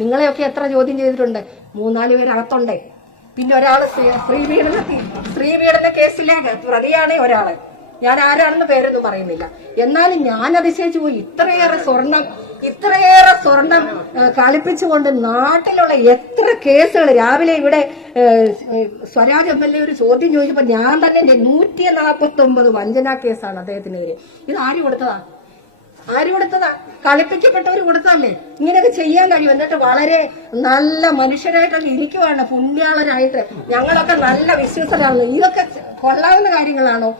നിങ്ങളെയൊക്കെ എത്ര ചോദ്യം ചെയ്തിട്ടുണ്ട്? 3-4 പേര് അകത്തുണ്ടേ. പിന്നെ ഒരാള് സ്ത്രീപീഡന കേസിലെ പ്രതിയാണ് ഒരാള്. ഞാൻ ആരാണെന്ന് പേരൊന്നും പറയുന്നില്ല. എന്നാലും ഞാൻ അതിശയിച്ചു പോയി. ഇത്രയേറെ സ്വർണം കളിപ്പിച്ചുകൊണ്ട് നാട്ടിലുള്ള എത്ര കേസുകൾ. രാവിലെ ഇവിടെ സ്വരാജ് MLA ഒരു ചോദ്യം ചോദിച്ചപ്പോ ഞാൻ തന്നെ 149 വഞ്ചനാ കേസാണ് അദ്ദേഹത്തിനെതിരെ. ഇത് ആര് കൊടുത്തതാ? കളിപ്പിക്കപ്പെട്ടവർ കൊടുത്തല്ലേ? ഇങ്ങനെയൊക്കെ ചെയ്യാൻ കഴിയും. എന്നിട്ട് വളരെ നല്ല മനുഷ്യരായിട്ടൊക്കെ ഇരിക്കുവാണ്, പുണ്യാളരായിട്ട്. ഞങ്ങളൊക്കെ നല്ല വിശ്വസരാണ്. ഇതൊക്കെ കൊള്ളാവുന്ന കാര്യങ്ങളാണോ?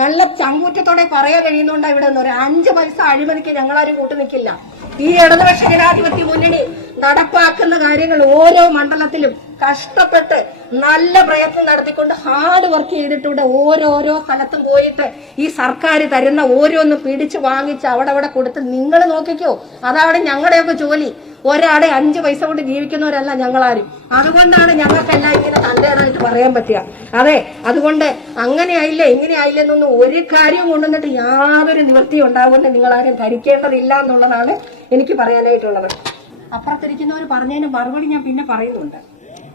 നല്ല ചങ്കൂറ്റത്തോടെ പറയാൻ കഴിയുന്നോണ്ടാ ഇവിടെ ഒരു 5 പൈസ അഴിമതിക്ക് ഞങ്ങളാരും കൂട്ടു നിൽക്കില്ല. ഈ ഇടതുപക്ഷ ജനാധിപത്യ മുന്നണി നടപ്പാക്കുന്ന കാര്യങ്ങൾ ഓരോ മണ്ഡലത്തിലും കഷ്ടപ്പെട്ട് നല്ല പ്രയത്നം നടത്തിക്കൊണ്ട് ഹാർഡ് വർക്ക് ചെയ്തിട്ടുണ്ട്. ഓരോരോ സ്ഥലത്തും പോയിട്ട് ഈ സർക്കാർ തരുന്ന ഓരോന്നും പിടിച്ചു വാങ്ങിച്ച് അവിടെ കൊടുത്ത് നിങ്ങൾ നോക്കിക്കോ. അതാണ് ഞങ്ങളുടെയൊക്കെ ജോലി. ഒരാടെ 5 പൈസ കൊണ്ട് ജീവിക്കുന്നവരല്ല ഞങ്ങളാരും. അതുകൊണ്ടാണ് ഞങ്ങൾക്കെല്ലാം ഇങ്ങനെ തന്റേതായിട്ട് പറയാൻ പറ്റുക. അതെ, അതുകൊണ്ട് അങ്ങനെ ആയില്ലേ ഇങ്ങനെ ആയില്ലേ എന്നൊന്നും ഒരു കാര്യം കൊണ്ടുവന്നിട്ട് യാതൊരു നിവൃത്തിയും ഉണ്ടാകുമെന്ന് നിങ്ങളാരും ധരിക്കേണ്ടതില്ല എന്നുള്ളതാണ് എനിക്ക് പറയാനായിട്ടുള്ളത്. അപ്പുറത്തിരിക്കുന്നവർ പറഞ്ഞതിന് മറുപടി ഞാൻ പിന്നെ പറയുന്നുണ്ട്.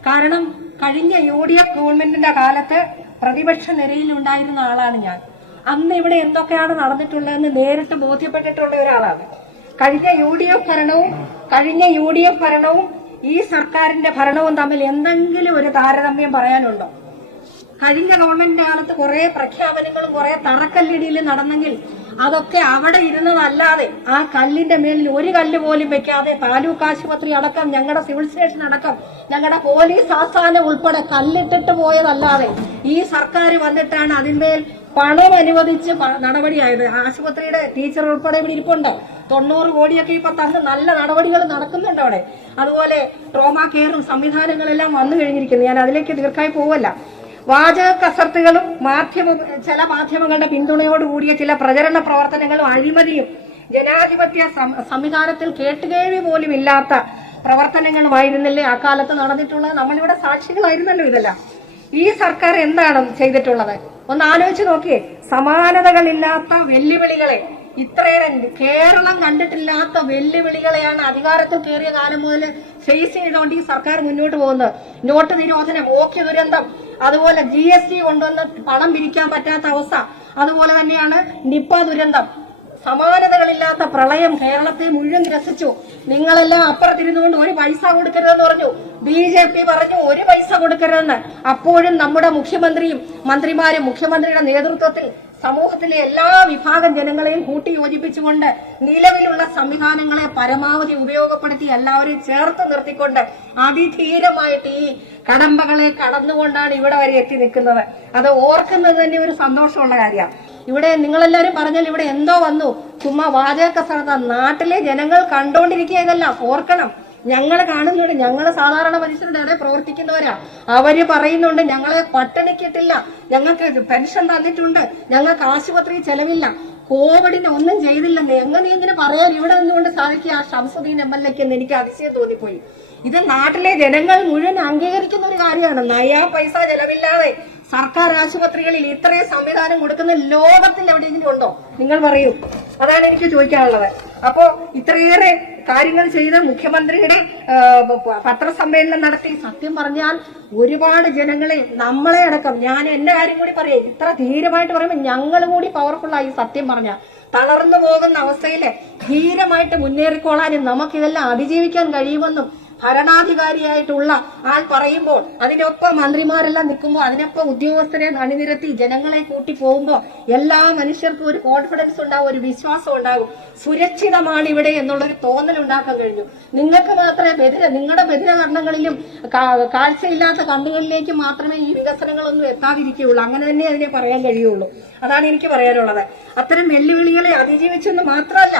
കാരണം കഴിഞ്ഞ UDF ഗവൺമെന്റിന്റെ കാലത്ത് പ്രതിപക്ഷ നിരയിൽ ഉണ്ടായിരുന്ന ആളാണ് ഞാൻ. അന്ന് ഇവിടെ എന്തൊക്കെയാണ് നടന്നിട്ടുള്ളതെന്ന് നേരിട്ട് ബോധ്യപ്പെട്ടിട്ടുള്ള ഒരാളാണ്. കഴിഞ്ഞ UDF ഭരണവും ഈ സർക്കാരിന്റെ ഭരണവും തമ്മിൽ എന്തെങ്കിലും ഒരു താരതമ്യം പറയാനുണ്ടോ? കഴിഞ്ഞ ഗവൺമെന്റിന്റെ കാലത്ത് കുറെ പ്രഖ്യാപനങ്ങളും കുറെ തറക്കല്ലിടിയിലും നടന്നെങ്കിൽ അതൊക്കെ അവിടെ ഇരുന്നതല്ലാതെ ആ കല്ലിന്റെ മേലിൽ ഒരു കല്ല് പോലും വെക്കാതെ താലൂക്ക് ആശുപത്രി അടക്കം, ഞങ്ങളുടെ സിവിൽ സ്റ്റേഷൻ അടക്കം, ഞങ്ങളുടെ പോലീസ് ആസ്ഥാനം ഉൾപ്പെടെ കല്ലിട്ടിട്ട് പോയതല്ലാതെ ഈ സർക്കാർ വന്നിട്ടാണ് അതിന്മേൽ പണം അനുവദിച്ച് നടപടിയായത്. ആശുപത്രിയുടെ ടീച്ചർ ഉൾപ്പെടെ ഇവിടെ ഇരിപ്പുണ്ട്. 90 കോടിയൊക്കെ ഇപ്പൊ തന്ന് നല്ല നടപടികൾ നടക്കുന്നുണ്ട് അവിടെ. അതുപോലെ ട്രോമാ കെയറും സംവിധാനങ്ങളെല്ലാം വന്നു കഴിഞ്ഞിരിക്കുന്നു. ഞാൻ അതിലേക്ക് ദീർഘമായി പോവല്ല. വാചക കസർത്തുകളും ചില മാധ്യമങ്ങളുടെ പിന്തുണയോടുകൂടിയ ചില പ്രചരണ പ്രവർത്തനങ്ങളും അഴിമതിയും ജനാധിപത്യ സംവിധാനത്തിൽ കേട്ടുകേഴ്വി പോലും ഇല്ലാത്ത പ്രവർത്തനങ്ങളുമായിരുന്നില്ലേ അക്കാലത്ത് നടന്നിട്ടുള്ളത്? നമ്മളിവിടെ സാക്ഷികളായിരുന്നല്ലോ ഇതെല്ലാം. ഈ സർക്കാർ എന്താണ് ചെയ്തിട്ടുള്ളത്? ഒന്ന് ആലോചിച്ച് നോക്കിയേ. സമാനതകളില്ലാത്ത വെല്ലുവിളികളെ, ഇത്രയേറെ കേരളം കണ്ടിട്ടില്ലാത്ത വെല്ലുവിളികളെയാണ് അധികാരത്തിൽ കയറിയ കാലം മുതൽ ഫേസ് ചെയ്തുകൊണ്ട് ഈ സർക്കാർ മുന്നോട്ട് പോകുന്നത്. നോട്ട് നിരോധനം, ഓഖി ദുരന്തം, അതുപോലെ GST കൊണ്ടുവന്ന് പണം പിരിക്കാൻ പറ്റാത്ത അവസ്ഥ, അതുപോലെ തന്നെയാണ് നിപ്പ ദുരന്തം. സമാനതകളില്ലാത്ത പ്രളയം കേരളത്തെ മുഴുവൻ ഗ്രസിച്ചു. നിങ്ങളെല്ലാം അപ്പുറത്തിരുന്നുകൊണ്ട് 1 പൈസ കൊടുക്കരുതെന്ന് പറഞ്ഞു. BJP പറഞ്ഞു 1 പൈസ കൊടുക്കരുതെന്ന്. അപ്പോഴും നമ്മുടെ മുഖ്യമന്ത്രിയും മന്ത്രിമാരും മുഖ്യമന്ത്രിയുടെ നേതൃത്വത്തിൽ സമൂഹത്തിലെ എല്ലാ വിഭാഗം ജനങ്ങളെയും കൂട്ടി യോജിപ്പിച്ചുകൊണ്ട് നിലവിലുള്ള സംവിധാനങ്ങളെ പരമാവധി ഉപയോഗപ്പെടുത്തി എല്ലാവരെയും ചേർത്ത് നിർത്തിക്കൊണ്ട് അതിധീരമായിട്ട് ഈ കടമ്പകളെ കടന്നുകൊണ്ടാണ് ഇവിടെ വരെ എത്തി നിൽക്കുന്നത്. അത് ഓർക്കുന്നത് തന്നെ ഒരു സന്തോഷമുള്ള കാര്യമാണ്. ഇവിടെ നിങ്ങളെല്ലാവരും പറഞ്ഞാൽ ഇവിടെ എന്തോ വന്നു, ചുമ്മാ വാചക കസർത്ത. നാട്ടിലെ ജനങ്ങൾ കണ്ടോണ്ടിരിക്കുക. ഇതെല്ലാം ഓർക്കണം. ഞങ്ങൾ കാണുന്നുണ്ട്. ഞങ്ങൾ സാധാരണ മനുഷ്യരുടെ ഇടയിൽ പ്രവർത്തിക്കുന്നവരാ. അവര് പറയുന്നുണ്ട് ഞങ്ങളെ പട്ടിണിക്കിട്ടില്ല, ഞങ്ങൾക്ക് പെൻഷൻ തന്നിട്ടുണ്ട്, ഞങ്ങൾക്ക് ആശുപത്രി ചെലവില്ല, കോവിഡിന് ഒന്നും ചെയ്തില്ലെന്ന്. എങ്ങനെ പറയാൻ ഇവിടെ നിന്നുകൊണ്ട് സാധിക്കുക ആ ഷംസുദ്ദീൻ MLAക്ക് എന്ന് എനിക്ക് അതിശയം തോന്നിപ്പോയി. ഇത് നാട്ടിലെ ജനങ്ങൾ മുഴുവൻ അംഗീകരിക്കുന്ന ഒരു കാര്യമാണ്. നയാ പൈസ ചെലവില്ലാതെ സർക്കാർ ആശുപത്രികളിൽ ഇത്രയും സംവിധാനം കൊടുക്കുന്ന ലോകത്തിൽ എവിടെയെങ്കിലും ഉണ്ടോ? നിങ്ങൾ പറയൂ. അതാണ് എനിക്ക് ചോദിക്കാനുള്ളത്. അപ്പോ ഇത്രയേറെ കാര്യങ്ങൾ ചെയ്ത് മുഖ്യമന്ത്രിയുടെ പത്രസമ്മേളനം നടത്തി സത്യം പറഞ്ഞാൽ ഒരുപാട് ജനങ്ങളെ, നമ്മളെ അടക്കം, ഞാൻ എന്റെ കാര്യം കൂടി പറയാം, ഇത്ര ധീരമായിട്ട് പറയുമ്പോൾ ഞങ്ങൾ കൂടി പവർഫുള്ളായി. സത്യം പറഞ്ഞാൽ തളർന്നു പോകുന്ന അവസ്ഥയില് ധീരമായിട്ട് മുന്നേറിക്കോളാനും നമുക്കിതെല്ലാം അതിജീവിക്കാൻ കഴിയുമെന്നും ഭരണാധികാരിയായിട്ടുള്ള ആൾ പറയുമ്പോൾ അതിനൊപ്പം മന്ത്രിമാരെല്ലാം നിൽക്കുമ്പോൾ അതിനൊപ്പം ഉദ്യോഗസ്ഥരെ അണിനിരത്തി ജനങ്ങളെ കൂട്ടി പോകുമ്പോൾ എല്ലാ മനുഷ്യർക്കും ഒരു കോൺഫിഡൻസ് ഉണ്ടാവും, ഒരു വിശ്വാസം ഉണ്ടാകും. സുരക്ഷിതമാണ് ഇവിടെ എന്നുള്ളൊരു തോന്നൽ ഉണ്ടാക്കാൻ കഴിഞ്ഞു. നിങ്ങൾക്ക് മാത്രമേ നിങ്ങളുടെ ബധിരകർണങ്ങളിലും കാഴ്ചയില്ലാത്ത കണ്ണുകളിലേക്ക് മാത്രമേ ഈ വികസനങ്ങളൊന്നും എത്താതിരിക്കുകയുള്ളൂ. അങ്ങനെ തന്നെ അതിനെ പറയാൻ കഴിയുള്ളൂ. അതാണ് എനിക്ക് പറയാനുള്ളത്. അത്തരം വെല്ലുവിളികളെ അതിജീവിച്ചെന്ന് മാത്രമല്ല,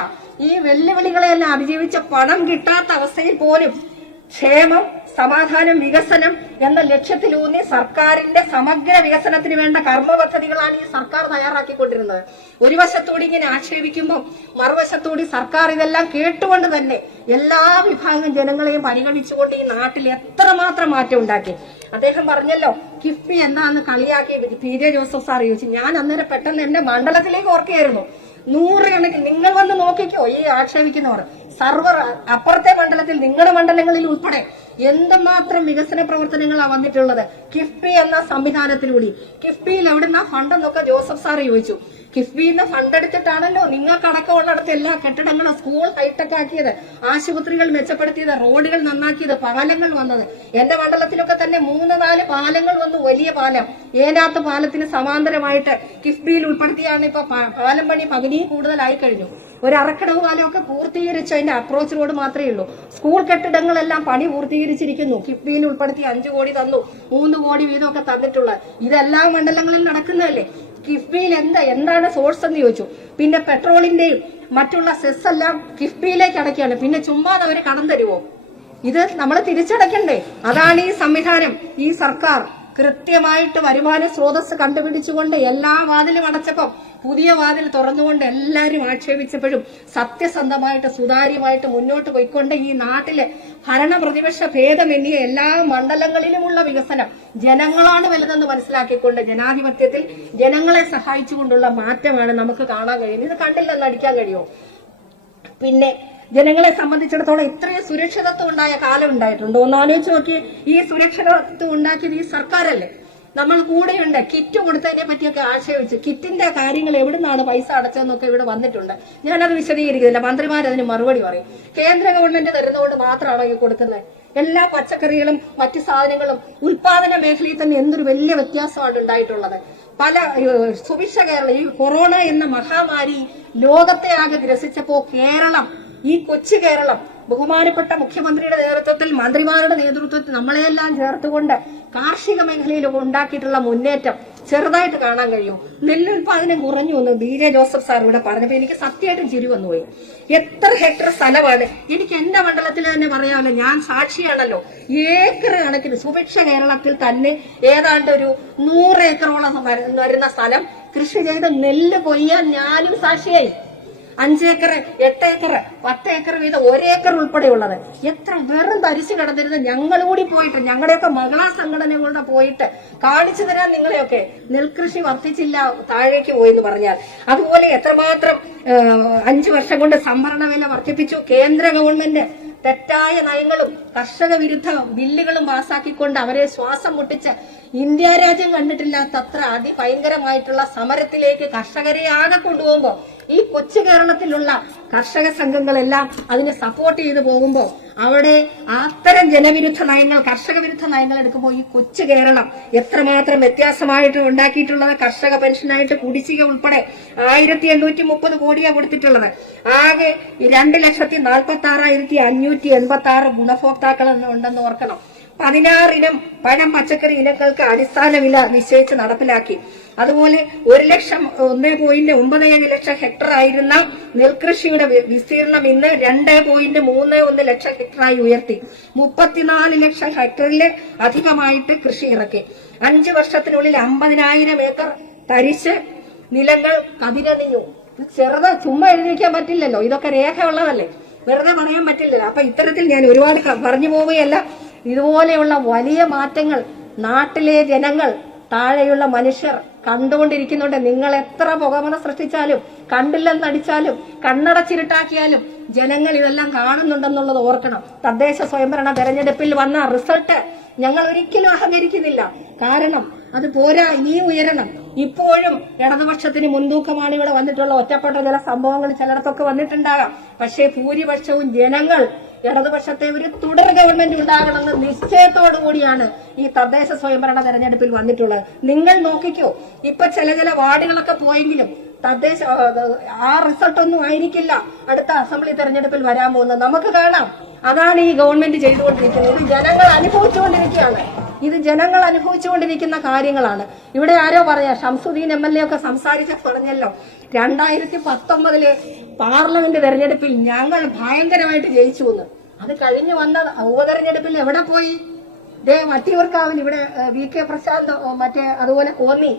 ഈ വെല്ലുവിളികളെല്ലാം അതിജീവിച്ച പണം കിട്ടാത്ത അവസ്ഥയിൽ പോലും ക്ഷേമം, സമാധാനം, വികസനം എന്ന ലക്ഷ്യത്തിലൂന്നി സർക്കാരിന്റെ സമഗ്ര വികസനത്തിന് വേണ്ട കർമ്മ പദ്ധതികളാണ് ഈ സർക്കാർ തയ്യാറാക്കിക്കൊണ്ടിരുന്നത്. ഒരു വശത്തോടെ ഇങ്ങനെ ആക്ഷേപിക്കുമ്പോൾ മറുവശത്തോടെ സർക്കാർ ഇതെല്ലാം കേട്ടുകൊണ്ട് തന്നെ എല്ലാ വിഭാഗം ജനങ്ങളെയും പരിഗണിച്ചുകൊണ്ട് ഈ നാട്ടിൽ എത്രമാത്രം മാറ്റം ഉണ്ടാക്കി. അദ്ദേഹം പറഞ്ഞല്ലോ കിഫ്ബി എന്താന്ന് കളിയാക്കി PJ ജോസഫ് സാർ ചോദിച്ചു. ഞാൻ അന്നേരം പെട്ടെന്ന് എന്റെ മണ്ഡലത്തിലേക്ക് ഓർക്കുകയായിരുന്നു. 100 കണക്കിന് നിങ്ങൾ വന്ന് നോക്കിക്കോ. ഈ ആക്ഷേപിക്കുന്നവർ സർവർ അപ്പുറത്തെ മണ്ഡലത്തിൽ നിങ്ങളുടെ മണ്ഡലങ്ങളിൽ ഉൾപ്പെടെ എന്തുമാത്രം വികസന പ്രവർത്തനങ്ങളാണ് വന്നിട്ടുള്ളത് കിഫ്ബി എന്ന സംവിധാനത്തിലൂടെ. കിഫ്ബിയിൽ എവിടുന്ന ഫണ്ടെന്നൊക്കെ ജോസഫ് സാറ് ചോദിച്ചു. കിഫ്ബിയിൽ നിന്ന് ഫണ്ട് എടുത്തിട്ടാണല്ലോ നിങ്ങൾക്കടക്കമുള്ളിടത്ത് എല്ലാ കെട്ടിടങ്ങളും സ്കൂൾ ഹൈടെക് ആക്കിയത്, ആശുപത്രികൾ മെച്ചപ്പെടുത്തിയത്, റോഡുകൾ നന്നാക്കിയത്, പാലങ്ങൾ വന്നത്. എന്റെ മണ്ഡലത്തിലൊക്കെ തന്നെ 3-4 പാലങ്ങൾ വന്നു. വലിയ പാലം, ഏനാത്ത് പാലത്തിന് സമാന്തരമായിട്ട് കിഫ്ബിയിൽ ഉൾപ്പെടുത്തിയാണ് ഇപ്പൊ പാലം പണി പകുതിയും കൂടുതലായി കഴിഞ്ഞു. ഒരു അറക്കടവ് പാലമൊക്കെ പൂർത്തീകരിച്ചു, അതിന്റെ അപ്രോച്ച് റോഡ് മാത്രമേ ഉള്ളൂ. സ്കൂൾ കെട്ടിടങ്ങളെല്ലാം പണി പൂർത്തീകരിച്ചിരിക്കുന്നു. കിഫ്ബിയിൽ ഉൾപ്പെടുത്തി 5 കോടി തന്നു, 3 കോടി വീതമൊക്കെ തന്നിട്ടുള്ളത്. ഇതെല്ലാ മണ്ഡലങ്ങളിൽ നടക്കുന്നതല്ലേ. കിഫ്ബിയിൽ എന്താണ് സോഴ്സ് എന്ന് ചോദിച്ചു. പിന്നെ പെട്രോളിന്റെയും മറ്റുള്ള സെസ് എല്ലാം കിഫ്ബിയിലേക്ക് അടയ്ക്കാണ്. പിന്നെ ചുമ്മാതെ അവര് കടം തരുമോ? ഇത് നമ്മൾ തിരിച്ചടയ്ക്കണ്ടേ? അതാണ് ഈ സംവിധാനം. ഈ സർക്കാർ കൃത്യമായിട്ട് വരുമാന സ്രോതസ് കണ്ടുപിടിച്ചുകൊണ്ട് എല്ലാ വാതിലും അടച്ചപ്പം പുതിയ വാതിൽ തുറന്നുകൊണ്ട് എല്ലാവരും ആക്ഷേപിച്ചപ്പോഴും സത്യസന്ധമായിട്ട് സുതാര്യമായിട്ട് മുന്നോട്ട് പോയിക്കൊണ്ട് ഈ നാട്ടിലെ ഭരണ പ്രതിപക്ഷ ഭേദമെന്നിയ എല്ലാ മണ്ഡലങ്ങളിലുമുള്ള വികസനം ജനങ്ങളാണ് വലുതെന്ന് മനസ്സിലാക്കിക്കൊണ്ട് ജനാധിപത്യത്തിൽ ജനങ്ങളെ സഹായിച്ചുകൊണ്ടുള്ള മാറ്റമാണ് നമുക്ക് കാണാൻ കഴിയുന്നത്. ഇത് കണ്ടില്ലെന്ന് അടിക്കാൻ കഴിയുമോ? പിന്നെ ജനങ്ങളെ സംബന്ധിച്ചിടത്തോളം ഇത്രയും സുരക്ഷിതത്വം ഉണ്ടായ കാലം ഉണ്ടായിട്ടുണ്ടോ? ഒന്ന് ആലോചിച്ച് നോക്കി. ഈ സുരക്ഷിതത്വം ഉണ്ടാക്കിയത് ഈ സർക്കാരല്ലേ? നമ്മൾ കൂടെയുണ്ട്. കിറ്റ് കൊടുത്തതിനെ പറ്റിയൊക്കെ ആക്ഷേപിച്ച് കിറ്റിന്റെ കാര്യങ്ങൾ എവിടുന്നാണ് പൈസ അടച്ചതെന്നൊക്കെ ഇവിടെ വന്നിട്ടുണ്ട്. ഞാനത് വിശദീകരിക്കുന്നില്ല, മന്ത്രിമാരതിന് മറുപടി പറയും. കേന്ദ്ര ഗവൺമെന്റ് തരുന്നതുകൊണ്ട് മാത്രമാണോ ഈ കൊടുക്കുന്നത്? എല്ലാ പച്ചക്കറികളും മറ്റു സാധനങ്ങളും ഉൽപാദന മേഖലയിൽ തന്നെ എന്തൊരു വലിയ വ്യത്യാസമാണ് ഉണ്ടായിട്ടുള്ളത്. പല സുഭിക്ഷ കേരളം, ഈ കൊറോണ എന്ന മഹാമാരി ലോകത്തെ ആകെ ഗ്രസിച്ചപ്പോ കേരളം, ഈ കൊച്ചു കേരളം ബഹുമാനപ്പെട്ട മുഖ്യമന്ത്രിയുടെ നേതൃത്വത്തിൽ മന്ത്രിമാരുടെ നേതൃത്വത്തിൽ നമ്മളെല്ലാം ചേർത്തുകൊണ്ട് കാർഷിക മേഖലയിൽ ഉണ്ടാക്കിയിട്ടുള്ള മുന്നേറ്റം ചെറുതായിട്ട് കാണാൻ കഴിയും. നെല്ലുൽപാദനം കുറഞ്ഞു എന്ന് BJ ജോസഫ് സാർ ഇവിടെ പറഞ്ഞപ്പോ എനിക്ക് സത്യമായിട്ടും ചിരി വന്നുപോയി. എത്ര ഹെക്ടർ സ്ഥലമാണ്? എനിക്ക് എന്റെ മണ്ഡലത്തിൽ തന്നെ പറയാമല്ലോ, ഞാൻ സാക്ഷിയാണല്ലോ. ഏക്കർ കണക്കിന് സുഭിക്ഷ കേരളത്തിൽ തന്നെ ഏതാണ്ട് ഒരു 100 ഏക്കറോളം വരുന്ന സ്ഥലം കൃഷി ചെയ്ത് നെല്ല് കൊയ്യാൻ ഞാനും സാക്ഷിയായി. 5 ഏക്കർ, 8 ഏക്കർ, 10 ഏക്കർ വീതം 1 ഏക്കർ ഉൾപ്പെടെയുള്ളത്. എത്ര വെറും തരിച്ചു കിടന്നിരുന്നത്. ഞങ്ങൾ കൂടി പോയിട്ട്, ഞങ്ങളുടെയൊക്കെ മഹിളാ സംഘടനകളുടെ പോയിട്ട് കാണിച്ചു തരാൻ നിങ്ങളെയൊക്കെ. നെൽകൃഷി വർദ്ധിച്ചില്ല, താഴേക്ക് പോയെന്ന് പറഞ്ഞാൽ. അതുപോലെ എത്രമാത്രം 5 വർഷം കൊണ്ട് സംഭരണ വില വർദ്ധിപ്പിച്ചു. കേന്ദ്ര ഗവൺമെന്റ് തെറ്റായ നയങ്ങളും കർഷക വിരുദ്ധ ബില്ലുകളും പാസാക്കിക്കൊണ്ട് അവരെ ശ്വാസം മുട്ടിച്ച് ഇന്ത്യ രാജ്യം കണ്ടിട്ടില്ലാത്തത്ര അതിഭയങ്കരമായിട്ടുള്ള സമരത്തിലേക്ക് കർഷകരെ ആകെ കൊണ്ടുപോകുമ്പോ ഈ കൊച്ചു കേരളത്തിലുള്ള കർഷക സംഘങ്ങളെല്ലാം അതിനെ സപ്പോർട്ട് ചെയ്തു പോകുമ്പോൾ അവിടെ അത്തരം ജനവിരുദ്ധ നയങ്ങൾ, കർഷക വിരുദ്ധ നയങ്ങൾ എടുക്കുമ്പോൾ ഈ കൊച്ചു കേരളം എത്രമാത്രം വ്യത്യാസമായിട്ട് ഉണ്ടാക്കിയിട്ടുള്ളത്. കർഷക പെൻഷനായിട്ട് കുടിശ്ശിക ഉൾപ്പെടെ 1830 കോടിയാണ് കൊടുത്തിട്ടുള്ളത്. ആകെ 2,46,586 ഗുണഭോക്താക്കൾ ഉണ്ടെന്ന് ഓർക്കണം. 16 ഇനം പഴം പച്ചക്കറി ഇനങ്ങൾക്ക് അടിസ്ഥാന വില നിശ്ചയിച്ച് നടപ്പിലാക്കി. അതുപോലെ 1,9 ലക്ഷം ഹെക്ടർ ആയിരുന്ന നെൽകൃഷിയുടെ വിസ്തീർണം ഇന്ന് 2.31 ലക്ഷം ഹെക്ടറായി ഉയർത്തി. 34 ലക്ഷം ഹെക്ടറിൽ അധികമായിട്ട് കൃഷി ഇറക്കി. 5 വർഷത്തിനുള്ളിൽ 50,000 ഏക്കർ തരിശ് നിലങ്ങൾ കതിരണിഞ്ഞു. ചെറുത് ചുമ്മാ എഴുതിക്കാൻ പറ്റില്ലല്ലോ, ഇതൊക്കെ രേഖയുള്ളതല്ലേ, വെറുതെ പറയാൻ പറ്റില്ലല്ലോ. അപ്പൊ ഇത്തരത്തിൽ ഞാൻ ഒരുപാട് പറഞ്ഞു പോവുകയല്ല. ഇതുപോലെയുള്ള വലിയ മാറ്റങ്ങൾ നാട്ടിലെ ജനങ്ങൾ, താഴെയുള്ള മനുഷ്യർ കണ്ടുകൊണ്ടിരിക്കുന്നുണ്ട്. നിങ്ങൾ എത്ര പുകമറ സൃഷ്ടിച്ചാലും, കണ്ടില്ലെന്നടിച്ചാലും, കണ്ണടച്ചിരുട്ടാക്കിയാലും ജനങ്ങൾ ഇതെല്ലാം കാണുന്നുണ്ടെന്നുള്ളത് ഓർക്കണം. തദ്ദേശ സ്വയംഭരണ തെരഞ്ഞെടുപ്പിൽ വന്ന റിസൾട്ട് ഞങ്ങൾ ഒരിക്കലും അഹങ്കരിക്കുന്നില്ല. കാരണം അത് പോരാ, ഇനിയും ഉയരണം. ഇപ്പോഴും ഇടതുപക്ഷത്തിന് മുൻതൂക്കമാണ് ഇവിടെ വന്നിട്ടുള്ള. ഒറ്റപ്പെട്ട ചില സംഭവങ്ങൾ ചിലയിടത്തൊക്കെ വന്നിട്ടുണ്ടാകാം. പക്ഷേ ഭൂരിപക്ഷവും ജനങ്ങൾ ഇടതുപക്ഷത്തെ ഒരു തുടർ ഗവൺമെന്റ് ഉണ്ടാകണമെന്ന് നിശ്ചയത്തോടു കൂടിയാണ് ഈ തദ്ദേശ സ്വയംഭരണ തെരഞ്ഞെടുപ്പിൽ വന്നിട്ടുള്ളത്. നിങ്ങൾ നോക്കിക്കോ, ഇപ്പൊ ചില വാർഡുകളൊക്കെ പോയെങ്കിലും തദ്ദേശ ആ റിസൾട്ട് ഒന്നും ആയിരിക്കില്ല അടുത്ത അസംബ്ലി തെരഞ്ഞെടുപ്പിൽ വരാൻ പോകുന്നത്. നമുക്ക് കാണാം. അതാണ് ഈ ഗവൺമെന്റ് ചെയ്തുകൊണ്ടിരിക്കുന്നത്. ഇത് ജനങ്ങൾ അനുഭവിച്ചുകൊണ്ടിരിക്കുകയാണ്. ഇത് ജനങ്ങൾ അനുഭവിച്ചുകൊണ്ടിരിക്കുന്ന കാര്യങ്ങളാണ്. ഇവിടെ ആരോ പറയാ, ഷംസുദ്ദീൻ MLA ഒക്കെ സംസാരിച്ച പറഞ്ഞല്ലോ, 2019 പാർലമെന്റ് തെരഞ്ഞെടുപ്പിൽ ഞങ്ങൾ ഭയങ്കരമായിട്ട് ജയിച്ചു എന്ന്. അത് കഴിഞ്ഞു വന്ന ഉപതെരഞ്ഞെടുപ്പിൽ എവിടെ പോയി? വട്ടിയൂർക്കാവിൽ ഇവിടെ VK പ്രശാന്ത്, മറ്റേ അതുപോലെ കോന്നി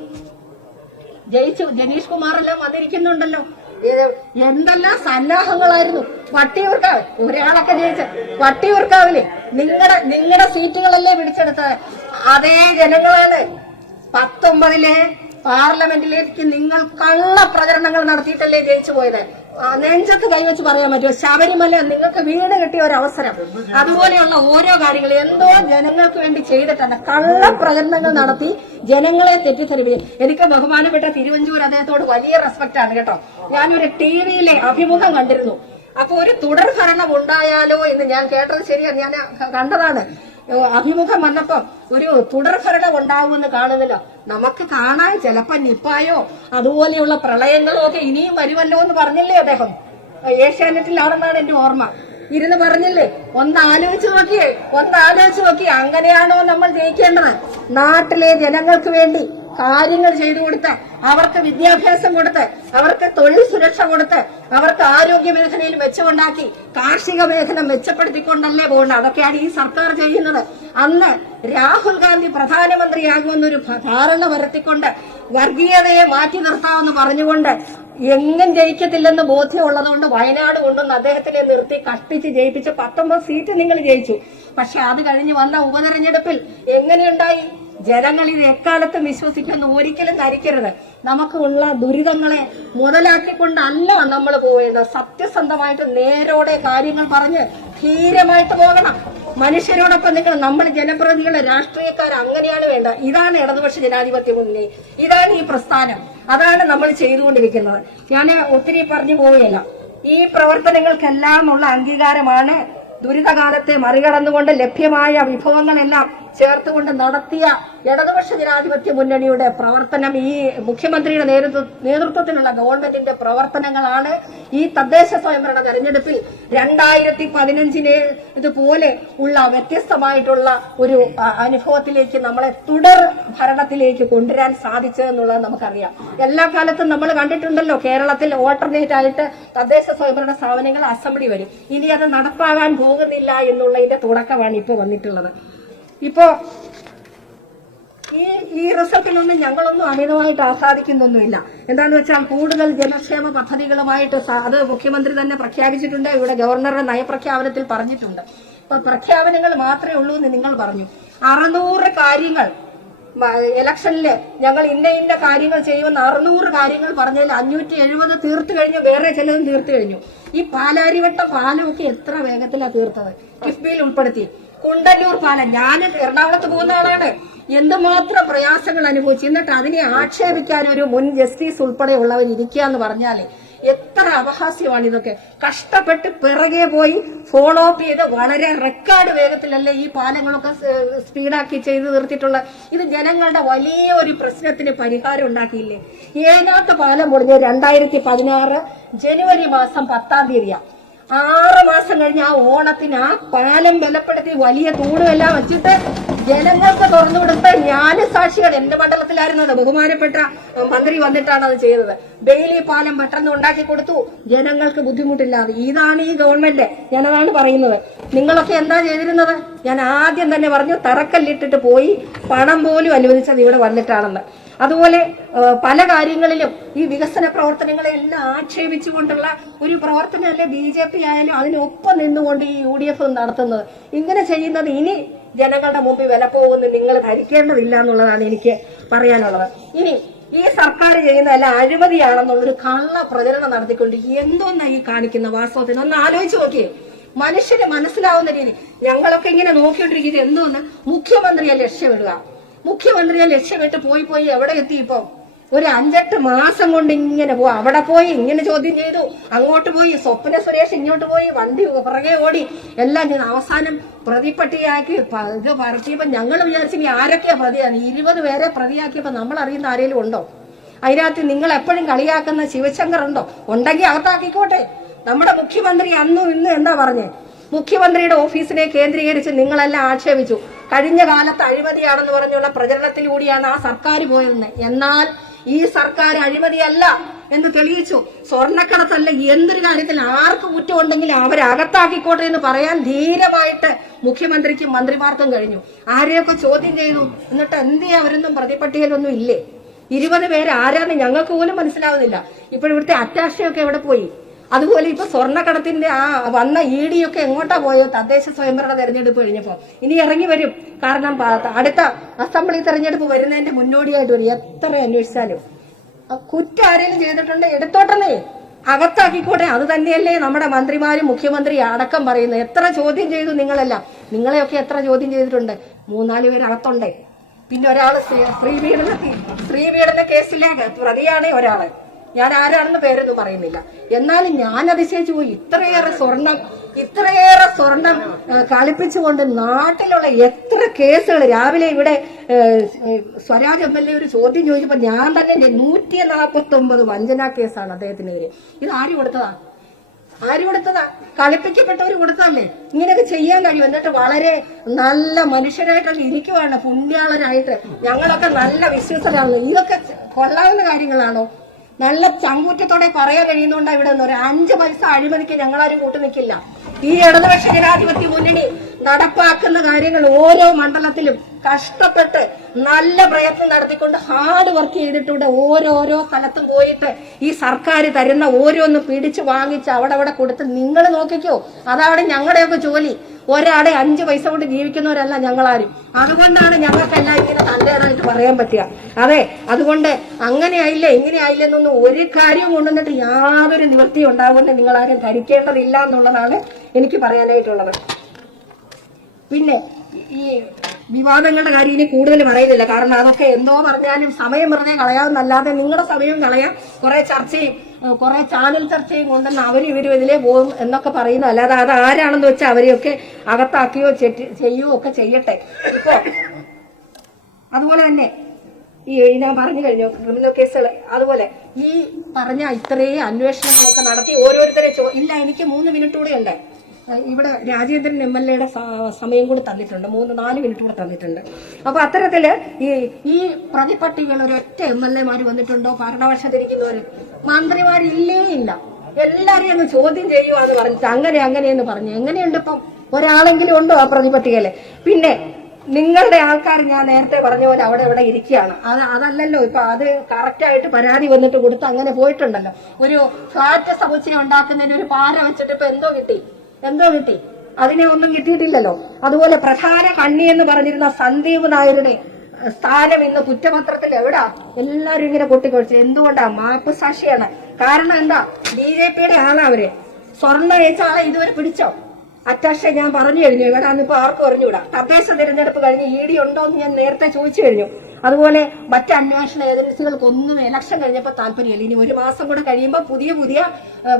ജയിച്ചു. ജനീഷ് കുമാറെല്ലാം വന്നിരിക്കുന്നുണ്ടല്ലോ. എന്തെല്ലാം സന്നാഹങ്ങളായിരുന്നു. വട്ടിയൂർക്കാവ് ഒരാളൊക്കെ ജയിച്ച വട്ടിയൂർക്കാവില് നിങ്ങളുടെ സീറ്റുകളല്ലേ പിടിച്ചെടുത്തത്? അതേ ജനങ്ങളാണ് 19 പാർലമെന്റിലേക്ക് നിങ്ങൾ കള്ള പ്രചരണങ്ങൾ നടത്തിയിട്ടല്ലേ ജയിച്ചു പോയത്. നെഞ്ചത്ത് കൈവച്ച് പറയാൻ പറ്റുമോ? ശബരിമല നിങ്ങൾക്ക് വീട് കിട്ടിയ ഒരു അവസരം, അതുപോലെയുള്ള ഓരോ കാര്യങ്ങൾ എന്തോ ജനങ്ങൾക്ക് വേണ്ടി ചെയ്തിട്ടുണ്ട്. കള്ളപ്രചരണങ്ങൾ നടത്തി ജനങ്ങളെ തെറ്റിദ്ധരിപ്പിക്കും. എനിക്ക് ബഹുമാനപ്പെട്ട തിരുവഞ്ചൂർ അദ്ദേഹത്തോട് വലിയ റെസ്പെക്ട് ആണ് കേട്ടോ. ഞാനൊരു ടിവിയിലെ അഭിമുഖം കണ്ടിരുന്നു. അപ്പൊ ഒരു തുടർ ഭരണം ഉണ്ടായാലോ എന്ന് ഞാൻ കേട്ടത് ശരിയാണ്, ഞാൻ കണ്ടതാണ്. അഭിമുഖം വന്നപ്പോ ഒരു തുടർഭരണം ഉണ്ടാവുമെന്ന് കാണുന്നില്ല. നമുക്ക് കാണാൻ ചിലപ്പോ നിപ്പായോ അതുപോലെയുള്ള പ്രളയങ്ങളോ ഒക്കെ ഇനിയും വരുമല്ലോ എന്ന് പറഞ്ഞില്ലേ അദ്ദേഹം? ഏഷ്യാനെറ്റിലാണെന്നാണ് എന്റെ ഓർമ്മ. ഇരുന്ന് പറഞ്ഞില്ലേ? ഒന്ന് ആലോചിച്ച് നോക്കിയേ. അങ്ങനെയാണോ നമ്മൾ ജയിക്കേണ്ടത്? നാട്ടിലെ ജനങ്ങൾക്ക് വേണ്ടി കാര്യങ്ങൾ ചെയ്തു കൊടുത്ത്, അവർക്ക് വിദ്യാഭ്യാസം കൊടുത്ത്, അവർക്ക് തൊഴിൽ സുരക്ഷ കൊടുത്ത്, അവർക്ക് ആരോഗ്യ മേഖലയിൽ മെച്ചമുണ്ടാക്കി, കാർഷിക മേഖല മെച്ചപ്പെടുത്തിക്കൊണ്ടല്ലേ പോകുന്നത്. അതൊക്കെയാണ് ഈ സർക്കാർ ചെയ്യുന്നത്. അന്ന് രാഹുൽ ഗാന്ധി പ്രധാനമന്ത്രിയാകുമെന്നൊരു ധാരണ വരുത്തിക്കൊണ്ട് വർഗീയതയെ മാറ്റി നിർത്താമെന്ന് പറഞ്ഞുകൊണ്ട് എങ്ങും ജയിക്കത്തില്ലെന്ന് ബോധ്യമുള്ളതുകൊണ്ട് വയനാട് കൊണ്ടുവന്ന് അദ്ദേഹത്തിനെ നിർത്തി കഷ്ടിച്ച് ജയിപ്പിച്ച് 19 സീറ്റ് നിങ്ങൾ ജയിച്ചു. പക്ഷെ അത് കഴിഞ്ഞ് വന്ന ഉപതെരഞ്ഞെടുപ്പിൽ എങ്ങനെയുണ്ടായി? ജനങ്ങൾ ഇത് എക്കാലത്തും വിശ്വസിക്കുമെന്ന് ഒരിക്കലും ധരിക്കരുത്. നമുക്കുള്ള ദുരിതങ്ങളെ മുതലാക്കിക്കൊണ്ടല്ല നമ്മൾ പോവേണ്ടത്. സത്യസന്ധമായിട്ട് നേരോടെ കാര്യങ്ങൾ പറഞ്ഞ് ധീരമായിട്ട് പോകണം. മനുഷ്യരോടൊപ്പം നിൽക്കണം. നമ്മൾ ജനപ്രതിനിധികളെ, രാഷ്ട്രീയക്കാർ അങ്ങനെയാണ് വേണ്ട. ഇതാണ് ഇടതുപക്ഷ ജനാധിപത്യ മുന്നണി, ഇതാണ് ഈ പ്രസ്ഥാനം, അതാണ് നമ്മൾ ചെയ്തുകൊണ്ടിരിക്കുന്നത്. ഞാൻ ഒത്തിരി പറഞ്ഞു പോവുകയല്ല. ഈ പ്രവർത്തനങ്ങൾക്കെല്ലാം ഉള്ള അംഗീകാരമാണ് ദുരിതകാലത്തെ മറികടന്നുകൊണ്ട് ലഭ്യമായ വിഭവങ്ങളെല്ലാം ചേർത്തുകൊണ്ട് നടത്തിയ ഇടതുപക്ഷ ജനാധിപത്യ മുന്നണിയുടെ പ്രവർത്തനം. ഈ മുഖ്യമന്ത്രിയുടെ നേതൃത്വത്തിലുള്ള ഗവൺമെന്റിന്റെ പ്രവർത്തനങ്ങളാണ് ഈ തദ്ദേശ സ്വയംഭരണ തെരഞ്ഞെടുപ്പിൽ 2015 ഇതുപോലെ ഉള്ള വ്യത്യസ്തമായിട്ടുള്ള ഒരു അനുഭവത്തിലേക്ക് നമ്മളെ തുടർ ഭരണത്തിലേക്ക് കൊണ്ടുവരാൻ സാധിച്ചതെന്നുള്ളത് നമുക്കറിയാം. എല്ലാ കാലത്തും നമ്മൾ കണ്ടിട്ടുണ്ടല്ലോ, കേരളത്തിൽ ഓൾട്ടർനേറ്റ് ആയിട്ട് തദ്ദേശ സ്വയംഭരണ സ്ഥാപനങ്ങൾ അസംബ്ലി വരും. ഇനി അത് നടപ്പാകാൻ പോകുന്നില്ല എന്നുള്ളതിന്റെ തുടക്കമാണ് ഇപ്പൊ വന്നിട്ടുള്ളത്. ഇപ്പോ ഈ റിസൾട്ടിനൊന്നും ഞങ്ങളൊന്നും അമിതമായിട്ട് ആസ്വാദിക്കുന്നൊന്നുമില്ല. എന്താന്ന് വെച്ചാൽ കൂടുതൽ ജനക്ഷേമ പദ്ധതികളുമായിട്ട് അത് മുഖ്യമന്ത്രി തന്നെ പ്രഖ്യാപിച്ചിട്ടുണ്ട്. ഇവിടെ ഗവർണറുടെ നയപ്രഖ്യാപനത്തിൽ പറഞ്ഞിട്ടുണ്ട്. അപ്പൊ പ്രഖ്യാപനങ്ങൾ മാത്രമേ ഉള്ളൂ എന്ന് നിങ്ങൾ പറഞ്ഞു. 600 കാര്യങ്ങൾ ഇലക്ഷനില് ഞങ്ങൾ ഇന്ന കാര്യങ്ങൾ ചെയ്യുമെന്ന് 600 കാര്യങ്ങൾ പറഞ്ഞതിൽ 570 തീർത്തു കഴിഞ്ഞു. വേറെ ചിലതും തീർത്തു കഴിഞ്ഞു. ഈ പാലാരിവട്ട പാലമൊക്കെ എത്ര വേഗത്തിലാണ് തീർത്തത്, കിഫ്ബിയിൽ ഉൾപ്പെടുത്തി. കുണ്ടന്നൂർ പാലം, ഞാൻ എറണാകുളത്ത് പോകുന്ന ആളാണ്, എന്തുമാത്രം പ്രയാസങ്ങൾ അനുഭവിച്ചു. എന്നിട്ട് അതിനെ ആക്ഷേപിക്കാൻ ഒരു മുൻ ജസ്റ്റിസ് ഉൾപ്പെടെയുള്ളവർ ഇരിക്കുക എന്ന് പറഞ്ഞാലേ എത്ര അപഹാസ്യമാണ് ഇതൊക്കെ. കഷ്ടപ്പെട്ട് പിറകെ പോയി ഫോളോ അപ്പ് ചെയ്ത് വളരെ റെക്കോർഡ് വേഗത്തിലല്ലേ ഈ പാലങ്ങളൊക്കെ സ്പീഡാക്കി ചെയ്ത് തീർത്തിട്ടുള്ള. ഇത് ജനങ്ങളുടെ വലിയ ഒരു പ്രശ്നത്തിന് പരിഹാരം ഉണ്ടാക്കിയില്ലേ? ഏനാട്ട് പാലം പൊളിഞ്ഞ് 2016 ജനുവരി മാസം 10-ാം തീയതിയാണ്. 6 മാസം കഴിഞ്ഞ് ആ ഓണത്തിന് ആ പാലം ബലപ്പെടുത്തി വലിയ തൂണുമെല്ലാം വെച്ചിട്ട് ജനങ്ങൾക്ക് തുറന്നു കൊടുത്ത ജ്ഞാനസാക്ഷികൾ എന്റെ മണ്ഡലത്തിലായിരുന്നത്. ബഹുമാനപ്പെട്ട മന്ത്രി വന്നിട്ടാണ് അത് ചെയ്തത്. ബെയിലി പാലം പെട്ടെന്ന് ഉണ്ടാക്കി കൊടുത്തു, ജനങ്ങൾക്ക് ബുദ്ധിമുട്ടില്ലാതെ. ഇതാണ് ഈ ഗവൺമെന്റ്. ഞാനതാണ് പറയുന്നത്. നിങ്ങളൊക്കെ എന്താ ചെയ്തിരുന്നത്? ഞാൻ ആദ്യം തന്നെ പറഞ്ഞു, തറക്കല്ലിട്ടിട്ട് പോയി പണം പോലും അനുവദിച്ചത് ഇവിടെ വന്നിട്ടാണെന്ന്. അതുപോലെ പല കാര്യങ്ങളിലും ഈ വികസന പ്രവർത്തനങ്ങളെ എല്ലാം ആക്ഷേപിച്ചുകൊണ്ടുള്ള ഒരു പ്രവർത്തനമല്ലേ BJP ആയാലും അതിനൊപ്പം നിന്നുകൊണ്ട് ഈ UDF നടത്തുന്നത്. ഇങ്ങനെ ചെയ്യുന്നത് ഇനി ജനങ്ങളുടെ മുമ്പിൽ വില പോകുമെന്ന് നിങ്ങൾ ധരിക്കേണ്ടതില്ല എന്നുള്ളതാണ് എനിക്ക് പറയാനുള്ളത്. ഇനി ഈ സർക്കാർ ചെയ്യുന്നതല്ല അഴിമതിയാണെന്നുള്ളൊരു കള്ള പ്രചരണം നടത്തിക്കൊണ്ട് എന്തോന്നാ ഈ കാണിക്കുന്ന വാസ്തവത്തിന് ഒന്ന് ആലോചിച്ച് നോക്കിയേ. മനുഷ്യന് മനസ്സിലാവുന്ന രീതി ഞങ്ങളൊക്കെ ഇങ്ങനെ നോക്കിക്കൊണ്ടിരിക്കുന്നത് എന്തോന്ന് മുഖ്യമന്ത്രിയെ ലക്ഷ്യമിടുക. മുഖ്യമന്ത്രിയെ ലക്ഷ്യമിട്ട് പോയി എവിടെ എത്തി? ഇപ്പൊ ഒരു 5-8 മാസം കൊണ്ട് ഇങ്ങനെ പോവാ. അവിടെ പോയി ഇങ്ങനെ ചോദ്യം ചെയ്തു, അങ്ങോട്ട് പോയി സ്വപ്ന സുരേഷ് ഇങ്ങോട്ട് പോയി, വണ്ടി പുറകെ ഓടി, എല്ലാം ചെയ്ത് അവസാനം പ്രതിപട്ടിയാക്കി ഇത് പറത്തിയപ്പോ ഞങ്ങൾ വിചാരിച്ചു ആരൊക്കെയാ പ്രതിയാണ്. 20 പേരെ പ്രതിയാക്കിയപ്പോ നമ്മൾ അറിയുന്ന ആരെങ്കിലും ഉണ്ടോ? അതിനകത്ത് നിങ്ങൾ എപ്പോഴും കളിയാക്കുന്ന ശിവശങ്കർ ഉണ്ടോ? ഉണ്ടെങ്കിൽ അകത്താക്കിക്കോട്ടെ. നമ്മുടെ മുഖ്യമന്ത്രി അന്നും ഇന്നും എന്താ പറഞ്ഞേ? മുഖ്യമന്ത്രിയുടെ ഓഫീസിനെ കേന്ദ്രീകരിച്ച് നിങ്ങളെല്ലാം ആക്ഷേപിച്ചു. കഴിഞ്ഞ കാലത്ത് അഴിമതിയാണെന്ന് പറഞ്ഞുള്ള പ്രചരണത്തിലൂടെയാണ് ആ സർക്കാർ പോയതെന്ന്. എന്നാൽ ഈ സർക്കാർ അഴിമതിയല്ല എന്ന് തെളിയിച്ചു. സ്വർണ്ണക്കടത്തല്ല, എന്തൊരു കാര്യത്തിൽ ആർക്ക് കുറ്റമുണ്ടെങ്കിലും അവരകത്താക്കിക്കോട്ടെ എന്ന് പറയാൻ ധീരമായിട്ട് മുഖ്യമന്ത്രിക്കും മന്ത്രിമാർക്കും കഴിഞ്ഞു. ആരെയൊക്കെ ചോദ്യം ചെയ്തു. എന്നിട്ട് എന്തേ അവരൊന്നും പ്രതിപട്ടികയിലൊന്നും ഇല്ലേ? 20 പേര് ആരാന്ന് ഞങ്ങൾക്ക് പോലും മനസ്സിലാവുന്നില്ല. ഇവിടുത്തെ അറ്റാഷയൊക്കെ എവിടെ പോയി? അതുപോലെ ഇപ്പൊ സ്വർണ്ണക്കടത്തിന്റെ ആ വന്ന ED ഒക്കെ എങ്ങോട്ടാ പോയോ? തദ്ദേശ സ്വയംഭരണ തെരഞ്ഞെടുപ്പ് കഴിഞ്ഞപ്പോ ഇനി ഇറങ്ങി വരും. കാരണം അടുത്ത അസംബ്ലി തെരഞ്ഞെടുപ്പ് വരുന്നതിന്റെ മുന്നോടിയായിട്ട് വരും. എത്ര അന്വേഷിച്ചാലും കുറ്റം ആരെങ്കിലും ചെയ്തിട്ടുണ്ട് എടുത്തോട്ടെന്നേ. അകത്താക്കിക്കോട്ടെ. അത് തന്നെയല്ലേ നമ്മുടെ മന്ത്രിമാരും മുഖ്യമന്ത്രി അടക്കം പറയുന്നത്. എത്ര ചോദ്യം ചെയ്തു നിങ്ങളെല്ലാം? നിങ്ങളെയൊക്കെ എത്ര ചോദ്യം ചെയ്തിട്ടുണ്ട്? 3-4 പേര് അകത്തുണ്ടേ. പിന്നെ ഒരാള് സ്ത്രീപീഡന കേസിലെ പ്രതിയാണ് ഒരാള്. ഞാൻ ആരാണെന്ന് പേരൊന്നും പറയുന്നില്ല. എന്നാലും ഞാൻ അതിശയിച്ചു പോയി. ഇത്രയേറെ സ്വർണം കളിപ്പിച്ചുകൊണ്ട് നാട്ടിലുള്ള എത്ര കേസുകൾ. രാവിലെ ഇവിടെ സ്വരാജ് MLA ഒരു ചോദ്യം ചോദിച്ചപ്പോൾ ഞാൻ തന്നെ 149 വഞ്ചനാ കേസാണ് അദ്ദേഹത്തിനെതിരെ. ഇത് ആര് കൊടുത്തതാ? കളിപ്പിക്കപ്പെട്ടവർ കൊടുത്തതല്ലേ? ഇങ്ങനെയൊക്കെ ചെയ്യാൻ കഴിയും. എന്നിട്ട് വളരെ നല്ല മനുഷ്യരായിട്ടുള്ള ഇരിക്കുവാണ്, പുണ്യാളരായിട്ട്. ഞങ്ങളൊക്കെ നല്ല വിശ്വസരാണ്. ഇതൊക്കെ കൊള്ളാവുന്ന കാര്യങ്ങളാണോ? നല്ല ചങ്കൂറ്റത്തോടെ പറയാൻ കഴിയുന്നുണ്ടോ? ഇവിടെ നിന്ന് ഒരു 5 പൈസ അഴിമതിക്ക് ഞങ്ങളാരും കൂട്ടു നിൽക്കില്ല. ഈ ഇടതുപക്ഷ ജനാധിപത്യ മുന്നണി നടപ്പാക്കുന്ന കാര്യങ്ങൾ ഓരോ മണ്ഡലത്തിലും കഷ്ടപ്പെട്ട് നല്ല പ്രയത്നം നടത്തിക്കൊണ്ട് ഹാർഡ് വർക്ക് ചെയ്തിട്ടുണ്ട്. ഓരോരോ സ്ഥലത്തും പോയിട്ട് ഈ സർക്കാർ തരുന്ന ഓരോന്നും പിടിച്ചു വാങ്ങിച്ച് അവിടെ കൊടുത്ത് നിങ്ങൾ നോക്കിക്കോ. അതവിടെ ഞങ്ങളുടെയൊക്കെ ജോലി. ഒരാളെ 5 പൈസ കൊണ്ട് ജീവിക്കുന്നവരല്ല ഞങ്ങളാരും. അതുകൊണ്ടാണ് ഞങ്ങൾക്കെല്ലാം ഇങ്ങനെ തന്റേതായിട്ട് പറയാൻ പറ്റുക. അതെ, അതുകൊണ്ട് അങ്ങനെയായില്ലേ ഇങ്ങനെയായില്ലേ എന്നൊന്നും ഒരു കാര്യവും കൊണ്ടുവന്നിട്ട് യാതൊരു നിവൃത്തിയും ഉണ്ടാകുമെന്ന് നിങ്ങളാരും ധരിക്കേണ്ടതില്ല എന്നുള്ളതാണ് എനിക്ക് പറയാനായിട്ടുള്ളത്. പിന്നെ ഈ വിവാദങ്ങളുടെ കാര്യം ഇനി കൂടുതൽ പറയുന്നില്ല. കാരണം അതൊക്കെ എന്തോ പറഞ്ഞാലും സമയം വെറുതെ കളയാവുന്നല്ലാതെ നിങ്ങളുടെ സമയം കളയാം. കുറെ ചർച്ചയും കുറെ ചാനൽ ചർച്ചയും കൊണ്ടെന്ന് അവരും ഇവരും ഇതിലേ പോകും എന്നൊക്കെ പറയുന്നു. അല്ലാതെ അത് ആരാണെന്ന് വെച്ചാൽ അവരെയൊക്കെ അകത്താക്കുകയോ ചെയ്യുകയോ ഒക്കെ ചെയ്യട്ടെ. ഇപ്പോ അതുപോലെ തന്നെ ഈ ഞാൻ പറഞ്ഞു കഴിഞ്ഞു ക്രിമിനൽ കേസുകൾ. അതുപോലെ ഈ പറഞ്ഞ ഇത്രയും അന്വേഷണങ്ങളൊക്കെ നടത്തി ഓരോരുത്തരെ ഇല്ല, എനിക്ക് 3 മിനിറ്റ് കൂടെ ഉണ്ട്. ഇവിടെ രാജേന്ദ്രൻ MLA സമയം കൂടി തന്നിട്ടുണ്ട്. 3-4 മിനിറ്റ് കൂടെ തന്നിട്ടുണ്ട്. അപ്പൊ അത്തരത്തില് ഈ പ്രതിപട്ടികൾ ഒരൊറ്റ MLA വന്നിട്ടുണ്ടോ? ഭരണപക്ഷത്തിരിക്കുന്നവര് മന്ത്രിമാരില്ലേ? ഇല്ല. എല്ലാരെയും അങ്ങ് ചോദ്യം ചെയ്യുവാന്ന് പറഞ്ഞിട്ട് അങ്ങനെയെന്ന് പറഞ്ഞു. എങ്ങനെയുണ്ട് ഇപ്പം? ഒരാളെങ്കിലും ഉണ്ടോ ആ പ്രതിപട്ടികയില്? പിന്നെ നിങ്ങളുടെ ആൾക്കാർ ഞാൻ നേരത്തെ പറഞ്ഞ പോലെ അവിടെ ഇരിക്കുകയാണ്. അതല്ലല്ലോ ഇപ്പൊ. അത് കറക്റ്റായിട്ട് പരാതി വന്നിട്ട് കൊടുത്ത് അങ്ങനെ പോയിട്ടുണ്ടല്ലോ. ഒരു ഫ്ലാറ്റ് സമുച്ചയം ഉണ്ടാക്കുന്നതിന് ഒരു പാര വെച്ചിട്ട് ഇപ്പൊ എന്തോ കിട്ടി? അതിനെ ഒന്നും കിട്ടിയിട്ടില്ലല്ലോ. അതുപോലെ പ്രധാന കണ്ണി എന്ന് പറഞ്ഞിരുന്ന സന്ദീപ് നായരുടെ സ്ഥാനം ഇന്ന് കുറ്റപത്രത്തിൽ എവിടാ? എല്ലാരും ഇങ്ങനെ കൊട്ടിക്കൊഴിച്ചു. എന്തുകൊണ്ടാ? മാപ്പ് സാക്ഷിയാണ്. കാരണം എന്താ? BJPയുടെ ആളാ അവര്. സ്വർണ്ണ അയച്ച ആളെ ഇതുവരെ പിടിച്ചോ? അറ്റാഷെ ഞാൻ പറഞ്ഞു കഴിഞ്ഞു. എവിടാന്നിപ്പോ ആർക്കും അറിഞ്ഞുകൂടാ. തദ്ദേശ തിരഞ്ഞെടുപ്പ് കഴിഞ്ഞ് ED ഉണ്ടോ എന്ന് ഞാൻ നേരത്തെ ചോദിച്ചു കഴിഞ്ഞു. അതുപോലെ മറ്റ് അന്വേഷണ ഏജൻസികൾക്കൊന്നും ഇലക്ഷൻ കഴിഞ്ഞപ്പോൾ താല്പര്യമില്ല. ഇനി 1 മാസം കൂടെ കഴിയുമ്പോൾ പുതിയ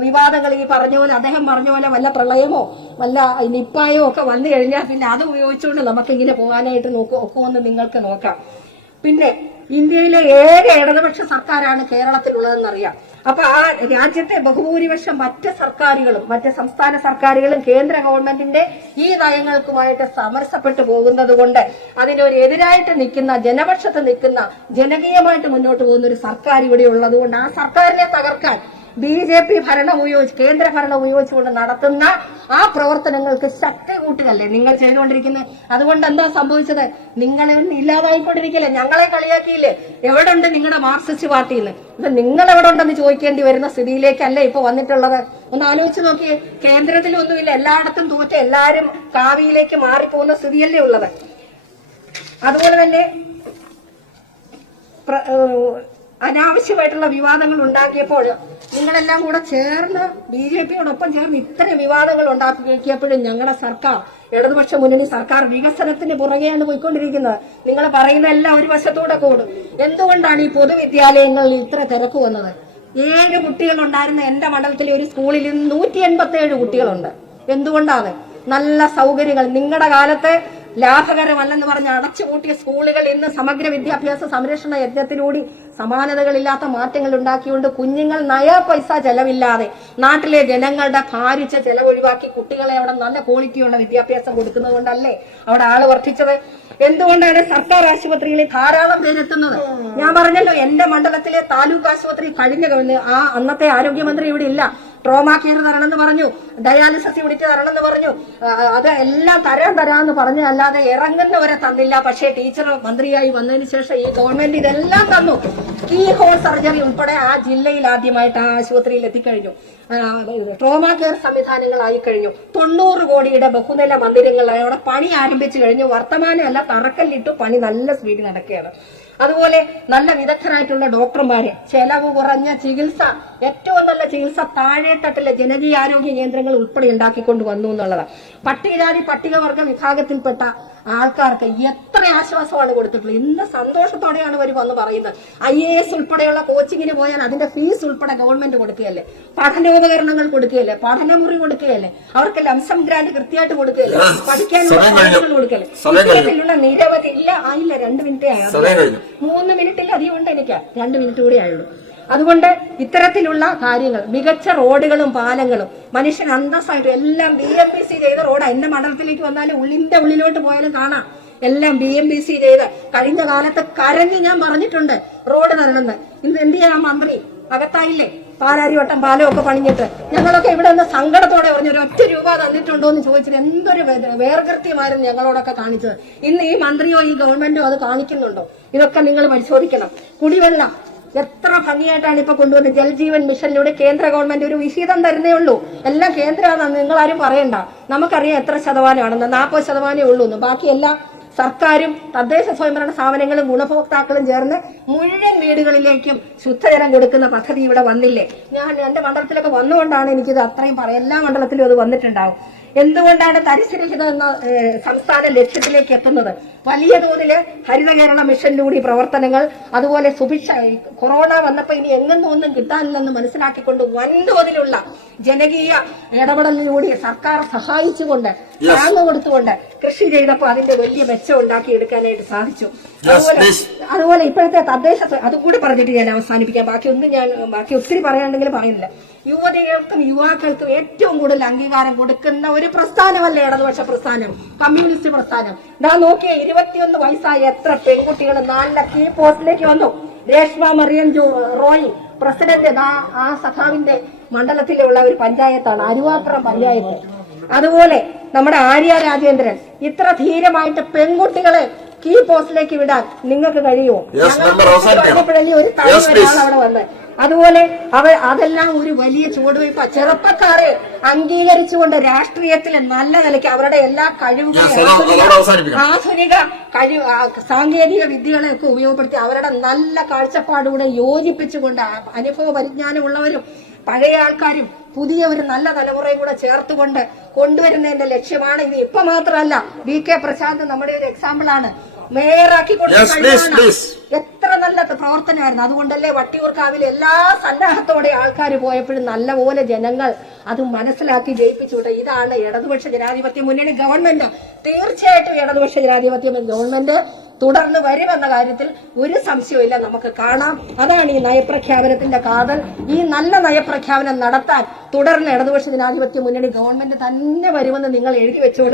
വിവാദങ്ങൾ ഈ പറഞ്ഞ പോലെ അദ്ദേഹം പറഞ്ഞ പോലെ വല്ല പ്രളയമോ വല്ല നിപ്പായോ ഒക്കെ വന്നു കഴിഞ്ഞാൽ പിന്നെ അത് ഉപയോഗിച്ചുകൊണ്ട് നമുക്കിങ്ങനെ പോകാനായിട്ട് ഒക്കുമെന്ന് നിങ്ങൾക്ക് നോക്കാം. പിന്നെ ഇന്ത്യയിലെ ഏക ഇടതുപക്ഷ സർക്കാരാണ് കേരളത്തിലുള്ളതെന്നറിയാം. അപ്പൊ ആ രാജ്യത്തെ ബഹുഭൂരിപക്ഷം മറ്റ് സംസ്ഥാന സർക്കാരുകളും കേന്ദ്ര ഗവൺമെന്റിന്റെ ഈ നയങ്ങൾക്കുമായിട്ട് സമരസപ്പെട്ടു പോകുന്നത് കൊണ്ട് അതിനൊരു എതിരായിട്ട് നിൽക്കുന്ന, ജനപക്ഷത്ത് നിൽക്കുന്ന, ജനകീയമായിട്ട് മുന്നോട്ട് പോകുന്ന ഒരു സർക്കാർ ഇവിടെ ഉള്ളത് കൊണ്ട് ആ സർക്കാരിനെ തകർക്കാൻ BJP കേന്ദ്ര ഭരണം ഉപയോഗിച്ചുകൊണ്ട് നടത്തുന്ന ആ പ്രവർത്തനങ്ങൾക്ക് ശക്തി കൂട്ടുകയല്ലേ നിങ്ങൾ ചെയ്തുകൊണ്ടിരിക്കുന്നത്. അതുകൊണ്ട് എന്താ സംഭവിച്ചത്? നിങ്ങൾ ഇല്ലാതായിക്കൊണ്ടിരിക്കില്ലേ? ഞങ്ങളെ കളിയാക്കിയില്ലേ? എവിടെ ഉണ്ട് നിങ്ങളുടെ മാർക്സിസ്റ്റ് പാർട്ടിന്ന്? ഇപ്പൊ നിങ്ങൾ എവിടെ ഉണ്ടെന്ന് ചോദിക്കേണ്ടി വരുന്ന സ്ഥിതിയിലേക്കല്ലേ ഇപ്പൊ വന്നിട്ടുള്ളത്? ഒന്ന് ആലോചിച്ച് നോക്കിയേ. കേന്ദ്രത്തിലൊന്നുമില്ല, എല്ലായിടത്തും തോറ്റ എല്ലാരും കാവിയിലേക്ക് മാറിപ്പോകുന്ന സ്ഥിതിയല്ലേ ഉള്ളത്. അതുപോലെ തന്നെ അനാവശ്യമായിട്ടുള്ള വിവാദങ്ങൾ ഉണ്ടാക്കിയപ്പോൾ നിങ്ങളെല്ലാം കൂടെ ചേർന്ന് BJPയോടൊപ്പം ചേർന്ന് ഇത്തരം വിവാദങ്ങൾ ഉണ്ടാക്കിയപ്പോഴും ഞങ്ങളുടെ സർക്കാർ, ഇടതുപക്ഷ മുന്നണി സർക്കാർ വികസനത്തിന് പുറകെയാണ് പോയിക്കൊണ്ടിരിക്കുന്നത്. നിങ്ങൾ പറയുന്ന എല്ലാം ഒരു വശത്തൂടെ കൂടും. എന്തുകൊണ്ടാണ് ഈ പൊതുവിദ്യാലയങ്ങളിൽ ഇത്ര തിരക്ക് വന്നത്? 7 കുട്ടികളുണ്ടായിരുന്ന എന്റെ മണ്ഡലത്തിലെ ഒരു സ്കൂളിൽ 187 കുട്ടികളുണ്ട്. എന്തുകൊണ്ടാണ്? നല്ല സൗകര്യങ്ങൾ. നിങ്ങളുടെ കാലത്ത് ലാഭകരമല്ലെന്ന് പറഞ്ഞ് അടച്ചുപൂട്ടിയ സ്കൂളുകൾ ഇന്ന് സമഗ്ര വിദ്യാഭ്യാസ സംരക്ഷണ യജ്ഞത്തിലൂടെ സമാനതകളില്ലാത്ത മാറ്റങ്ങൾ ഉണ്ടാക്കിക്കൊണ്ട് കുഞ്ഞുങ്ങൾ നയാ പൈസ ചെലവില്ലാതെ നാട്ടിലെ ജനങ്ങളുടെ ഭാരിച്ച ചെലവൊഴിവാക്കി കുട്ടികളെ അവിടെ നല്ല ക്വാളിറ്റിയുള്ള വിദ്യാഭ്യാസം കൊടുക്കുന്നത് കൊണ്ടല്ലേ അവിടെ ആള് വർദ്ധിച്ചത്. എന്തുകൊണ്ടാണ് സർക്കാർ ആശുപത്രികളിൽ ധാരാളം പേരെത്തുന്നത്? ഞാൻ പറഞ്ഞല്ലോ, എന്റെ മണ്ഡലത്തിലെ താലൂക്ക് ആശുപത്രി അന്നത്തെ ആരോഗ്യമന്ത്രി ഇവിടെ ഇല്ല. ട്രോമാ കെയർ തരണമെന്ന് പറഞ്ഞു, ഡയാലിസിസ് യൂണിറ്റ് തരണമെന്ന് പറഞ്ഞു, അത് എല്ലാം തരാമെന്ന് പറഞ്ഞു. അല്ലാതെ ഇറങ്ങുന്നവരെ തന്നില്ല. പക്ഷേ ടീച്ചർ മന്ത്രിയായി വന്നതിന് ശേഷം ഈ ഗവൺമെന്റ് ഇതെല്ലാം തന്നു. കീ ഹോൾ സർജറി ഉൾപ്പെടെ ആ ജില്ലയിൽ ആദ്യമായിട്ട് ആ ആശുപത്രിയിൽ എത്തിക്കഴിഞ്ഞു. ട്രോമാ കെയർ സംവിധാനങ്ങളായി കഴിഞ്ഞു. 90 കോടിയുടെ ബഹുനില മന്ദിരങ്ങൾ അവിടെ പണി ആരംഭിച്ചു കഴിഞ്ഞു. വർത്തമാനമല്ല, തറക്കല്ലിട്ടു പണി നല്ല സ്പീഡിൽ നടക്കുകയാണ്. അതുപോലെ നല്ല വിദഗ്ധരായിട്ടുള്ള ഡോക്ടർമാര്, ചെലവ് കുറഞ്ഞ ചികിത്സ ഏറ്റവും നല്ല ചികിത്സ താഴെത്തട്ടിലെ ജനകീയാരോഗ്യ കേന്ദ്രങ്ങൾ ഉൾപ്പെടെ ഉണ്ടാക്കിക്കൊണ്ട് വന്നു എന്നുള്ളതാണ്. പട്ടികജാതി പട്ടികവർഗ വിഭാഗത്തിൽപ്പെട്ട ആൾക്കാർക്ക് എത്ര ആശ്വാസമാണ് കൊടുത്തിട്ടുള്ളത്. ഇന്ന് സന്തോഷത്തോടെയാണ് അവർ വന്ന് പറയുന്നത്. IAS ഉൾപ്പെടെയുള്ള കോച്ചിങ്ങിന് പോയാൽ അതിന്റെ ഫീസ് ഉൾപ്പെടെ ഗവൺമെന്റ് കൊടുക്കുകയല്ലേ, പഠനോപകരണങ്ങൾ കൊടുക്കുകയല്ലേ, പഠനമുറി കൊടുക്കുകയല്ലേ, അവർക്ക് ലംസം ഗ്രാന്റ് കൃത്യമായിട്ട് കൊടുക്കുകയല്ലേ, പഠിക്കാനുള്ള സൗകര്യങ്ങൾ കൊടുക്കല്ലേ. ഇത്തരത്തിലുള്ള നിരവധി ഇല്ല. ആയില്ല, 2 മിനിറ്റേ ആയുള്ളൂ. 3 മിനിറ്റിൽ അധികം ഉണ്ട്. എനിക്ക് 2 മിനിറ്റ് കൂടി ആയുള്ളൂ. അതുകൊണ്ട് ഇത്തരത്തിലുള്ള കാര്യങ്ങൾ, മികച്ച റോഡുകളും പാലങ്ങളും, മനുഷ്യൻ അന്തസ്സായിട്ട് എല്ലാം BMBC ചെയ്ത റോഡാണ്. എന്റെ മണ്ഡലത്തിലേക്ക് വന്നാലും ഉള്ളിലോട്ട് പോയാലും കാണാം എല്ലാം BMBC ചെയ്ത്. കഴിഞ്ഞ കാലത്ത് കരഞ്ഞ് ഞാൻ പറഞ്ഞിട്ടുണ്ട് റോഡ് തരണമെന്ന്. ഇന്ന് എന്ത് ചെയ്യാൻ മന്ത്രി അകത്തായില്ലേ? പാലാരിവട്ടം പാലമൊക്കെ പണിഞ്ഞിട്ട് ഞങ്ങളൊക്കെ ഇവിടെ നിന്ന് സങ്കടത്തോടെ പറഞ്ഞു, ഒരു 1 രൂപ തന്നിട്ടുണ്ടോ എന്ന് ചോദിച്ചിട്ട് എന്തൊരു വേർകൃത്യമായിരുന്നു ഞങ്ങളോടൊക്കെ കാണിച്ചത്. ഇന്ന് ഈ മന്ത്രിയോ ഈ ഗവൺമെന്റോ അത് കാണിക്കുന്നുണ്ടോ? ഇതൊക്കെ നിങ്ങൾ പരിശോധിക്കണം. കുടിവെള്ളം എത്ര ഭംഗിയായിട്ടാണ് ഇപ്പൊ കൊണ്ടുവന്നത്. ജൽജീവൻ മിഷനിലൂടെ കേന്ദ്ര ഗവൺമെന്റ് ഒരു വിഹിതം തരുന്നേ ഉള്ളൂ. എല്ലാം കേന്ദ്രമാണെന്ന് നിങ്ങളാരും പറയണ്ട. നമുക്കറിയാം എത്ര ശതമാനമാണെന്ന്, 40% ഉള്ളൂ എന്ന്. ബാക്കി എല്ലാ സർക്കാരും തദ്ദേശ സ്വയംഭരണ സ്ഥാപനങ്ങളും ഗുണഭോക്താക്കളും ചേർന്ന് മുഴുവൻ വീടുകളിലേക്കും ശുദ്ധജലം കൊടുക്കുന്ന പദ്ധതി ഇവിടെ വന്നില്ലേ? ഞാൻ എന്റെ മണ്ഡലത്തിലൊക്കെ വന്നുകൊണ്ടാണ് എനിക്കിത് അത്രയും പറയാം. എല്ലാ മണ്ഡലത്തിലും അത് വന്നിട്ടുണ്ടാവും. എന്തുകൊണ്ടാണ് തരിശുരഹിതം എന്ന സംസ്ഥാന ലക്ഷ്യത്തിലേക്ക് എത്തുന്നത്? വലിയ തോതില് ഹരിത കേരള മിഷനിലൂടെ പ്രവർത്തനങ്ങൾ, അതുപോലെ കൊറോണ വന്നപ്പോ ഇനി എങ്ങൊന്നും കിട്ടാനില്ലെന്ന് മനസ്സിലാക്കിക്കൊണ്ട് വൻതോതിലുള്ള ജനകീയ ഇടപെടലിലൂടെ സർക്കാർ സഹായിച്ചുകൊണ്ട് താങ്ങ് കൊടുത്തുകൊണ്ട് കൃഷി ചെയ്തപ്പോൾ അതിന്റെ വലിയ മെച്ചം ഉണ്ടാക്കിയെടുക്കാനായിട്ട് സാധിച്ചു. അതുപോലെ ഇപ്പോഴത്തെ തദ്ദേശ അതുകൂടി പറഞ്ഞിട്ട് ഞാൻ അവസാനിപ്പിക്കാം. ബാക്കി ഒത്തിരി പറയാനുണ്ടെങ്കിൽ പറയുന്നില്ല. യുവതികൾക്കും യുവാക്കൾക്കും ഏറ്റവും കൂടുതൽ അംഗീകാരം കൊടുക്കുന്ന ഒരു പ്രസ്ഥാനമല്ല ഇടതുപക്ഷ പ്രസ്ഥാനം, കമ്മ്യൂണിസ്റ്റ് പ്രസ്ഥാനം. ഞാൻ നോക്കിയ 21 വയസ്സായ എത്ര പെൺകുട്ടികൾ നല്ല കീ പോസ്റ്റിലേക്ക് വന്നു. രേഷ്മ മറിയം റോയി പ്രസിഡന്റ് ആ സഖാവിന്റെ മണ്ഡലത്തിലുള്ള ഒരു പഞ്ചായത്താണ്, അരുവാപ്പുറം പഞ്ചായത്ത്. അതുപോലെ നമ്മുടെ ആര്യ രാജേന്ദ്രൻ. ഇത്ര ധീരമായിട്ട് പെൺകുട്ടികളെ കീ പോസ്റ്റിലേക്ക് വിടാൻ നിങ്ങൾക്ക് കഴിയുമോ? ഞങ്ങൾ ഒരു ഒരാൾ അവിടെ വന്ന്. അതുപോലെ അതെല്ലാം ഒരു വലിയ ചുവടുവയ്പ. ചെറുപ്പക്കാരെ അംഗീകരിച്ചുകൊണ്ട് രാഷ്ട്രീയത്തിൽ നല്ല നിലയ്ക്ക് അവരുടെ എല്ലാ കഴിവുകളും ആധുനിക സാങ്കേതിക വിദ്യകളെയൊക്കെ ഉപയോഗപ്പെടുത്തി അവരുടെ നല്ല കാഴ്ചപ്പാടുകൂടെ യോജിപ്പിച്ചുകൊണ്ട് അനുഭവ പരിജ്ഞാനമുള്ളവരും പഴയ ആൾക്കാരും പുതിയ ഒരു നല്ല തലമുറയും കൂടെ ചേർത്തുകൊണ്ട് കൊണ്ടുവരുന്നതിന്റെ ലക്ഷ്യമാണ് ഇത്. ഇപ്പൊ മാത്രമല്ല, VK പ്രശാന്ത് നമ്മുടെ ഒരു എക്സാമ്പിളാണ്. മേയറാക്കി കൊടുക്കുന്ന എത്ര നല്ല പ്രവർത്തനമായിരുന്നു. അതുകൊണ്ടല്ലേ വട്ടിയൂർക്കാവിൽ എല്ലാ സന്നാഹത്തോടെ ആൾക്കാർ പോയപ്പോഴും നല്ലപോലെ ജനങ്ങൾ അത് മനസ്സിലാക്കി ജയിപ്പിച്ചുവിട്ടെ. ഇതാണ് ഇടതുപക്ഷ ജനാധിപത്യ മുന്നണി ഗവൺമെന്റ്. തീർച്ചയായിട്ടും ഇടതുപക്ഷ ജനാധിപത്യ ഗവൺമെന്റ് തുടർന്ന് വരുമെന്ന കാര്യത്തിൽ ഒരു സംശയവുമില്ല. നമുക്ക് കാണാം. അതാണ് ഈ നയപ്രഖ്യാപനത്തിന്റെ കാതൽ. ഈ നല്ല നയപ്രഖ്യാപനം നടത്താൻ തുടർന്ന് ഇടതുപക്ഷ ജനാധിപത്യ മുന്നണി ഗവൺമെന്റ് തന്നെ വരുമെന്ന് നിങ്ങൾ എഴുതി വെച്ചുകൊടുക്കുക.